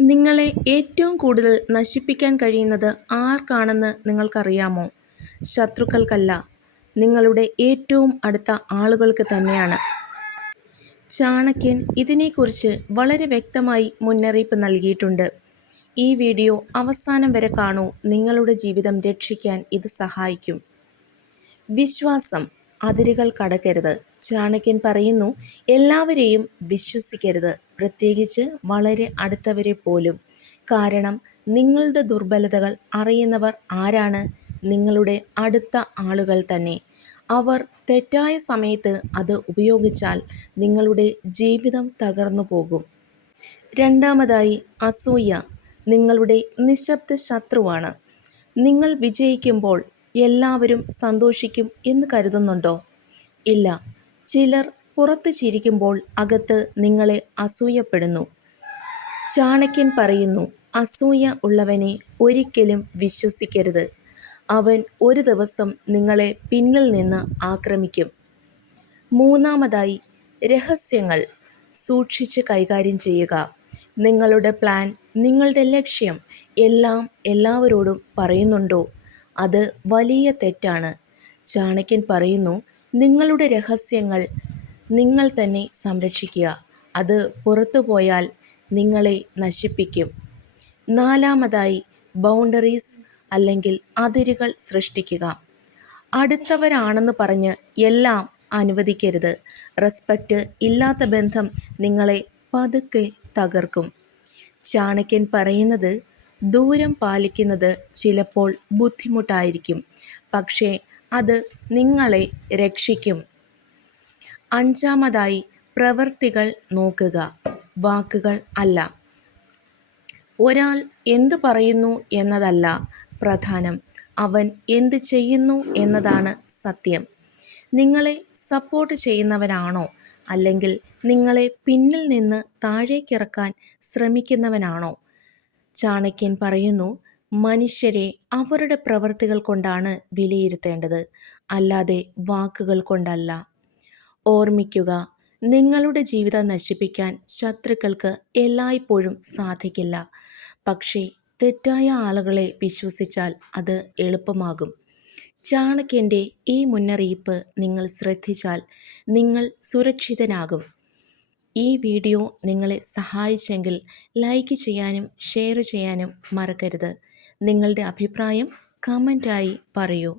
നിങ്ങളെ ഏറ്റവും കൂടുതൽ നശിപ്പിക്കാൻ കഴിയുന്നത് ആർക്കാണെന്ന് നിങ്ങൾക്കറിയാമോ? ശത്രുക്കൾക്കല്ല, നിങ്ങളുടെ ഏറ്റവും അടുത്ത ആളുകൾക്ക് തന്നെയാണ്. ചാണക്യൻ ഇതിനെക്കുറിച്ച് വളരെ വ്യക്തമായി മുന്നറിയിപ്പ് നൽകിയിട്ടുണ്ട്. ഈ വീഡിയോ അവസാനം വരെ കാണൂ, നിങ്ങളുടെ ജീവിതം രക്ഷിക്കാൻ ഇത് സഹായിക്കും. വിശ്വാസം അതിരുകൾ കടക്കരുത്. ചാണക്യൻ പറയുന്നു, എല്ലാവരെയും വിശ്വസിക്കരുത്, പ്രത്യേകിച്ച് വളരെ അടുത്തവരെ പോലും. കാരണം നിങ്ങളുടെ ദുർബലതകൾ അറിയുന്നവർ ആരാണ്? നിങ്ങളുടെ അടുത്ത ആളുകൾ തന്നെ. അവർ തെറ്റായ സമയത്ത് അത് ഉപയോഗിച്ചാൽ നിങ്ങളുടെ ജീവിതം തകർന്നു പോകും. രണ്ടാമതായി, അസൂയ നിങ്ങളുടെ നിശബ്ദ ശത്രുവാണ്. നിങ്ങൾ വിജയിക്കുമ്പോൾ എല്ലാവരും സന്തോഷിക്കും എന്ന് കരുതുന്നുണ്ടോ? ഇല്ല. ചിലർ പുറത്ത് ചിരിക്കുമ്പോൾ അകത്ത് നിങ്ങളെ അസൂയപ്പെടുന്നു. ചാണക്യൻ പറയുന്നു, അസൂയ ഉള്ളവനെ ഒരിക്കലും വിശ്വസിക്കരുത്. അവൻ ഒരു ദിവസം നിങ്ങളെ പിന്നിൽ നിന്ന് ആക്രമിക്കും. മൂന്നാമതായി, രഹസ്യങ്ങൾ സൂക്ഷിച്ച് കൈകാര്യം ചെയ്യുക. നിങ്ങളുടെ പ്ലാൻ, നിങ്ങളുടെ ലക്ഷ്യം എല്ലാം എല്ലാവരോടും പറയുന്നുണ്ടോ? അത് വലിയ തെറ്റാണ്. ചാണക്യൻ പറയുന്നു, നിങ്ങളുടെ രഹസ്യങ്ങൾ നിങ്ങൾ തന്നെ സംരക്ഷിക്കുക. അത് പുറത്തു പോയാൽ നിങ്ങളെ നശിപ്പിക്കും. നാലാമതായി, ബൗണ്ടറീസ് അല്ലെങ്കിൽ അതിരുകൾ സൃഷ്ടിക്കുക. അടുത്തവരാണെന്ന് പറഞ്ഞ് എല്ലാം അനുവദിക്കരുത്. റെസ്പെക്റ്റ് ഇല്ലാത്ത ബന്ധം നിങ്ങളെ പതുക്കെ തകർക്കും. ചാണക്യൻ പറയുന്നത്, ദൂരം പാലിക്കുന്നത് ചിലപ്പോൾ ബുദ്ധിമുട്ടായിരിക്കും, പക്ഷേ അത് നിങ്ങളെ രക്ഷിക്കും. അഞ്ചാമതായി, പ്രവൃത്തികൾ നോക്കുക, വാക്കുകൾ അല്ല. ഒരാൾ എന്ത് പറയുന്നു എന്നതല്ല പ്രധാനം, അവൻ എന്ത് ചെയ്യുന്നു എന്നതാണ് സത്യം. നിങ്ങളെ സപ്പോർട്ട് ചെയ്യുന്നവനാണോ, അല്ലെങ്കിൽ നിങ്ങളെ പിന്നിൽ നിന്ന് താഴേക്കിറക്കാൻ ശ്രമിക്കുന്നവനാണോ? ചാണക്യൻ പറയുന്നു, മനുഷ്യരെ അവരുടെ പ്രവൃത്തികൾ കൊണ്ടാണ് വിലയിരുത്തേണ്ടത്, അല്ലാതെ വാക്കുകൾ കൊണ്ടല്ല. ഓർമ്മിക്കുക, നിങ്ങളുടെ ജീവിതം നശിപ്പിക്കാൻ ശത്രുക്കൾക്ക് എല്ലായ്പ്പോഴും സാധിക്കില്ല. പക്ഷേ തെറ്റായ ആളുകളെ വിശ്വസിച്ചാൽ അത് എളുപ്പമാകും. ചാണക്യൻ്റെ ഈ മുന്നറിയിപ്പ് നിങ്ങൾ ശ്രദ്ധിച്ചാൽ നിങ്ങൾ സുരക്ഷിതനാകും. ഈ വീഡിയോ നിങ്ങളെ സഹായിച്ചെങ്കിൽ ലൈക്ക് ചെയ്യാനും ഷെയർ ചെയ്യാനും മറക്കരുത്. നിങ്ങളുടെ അഭിപ്രായം കമൻ്റായി പറയൂ.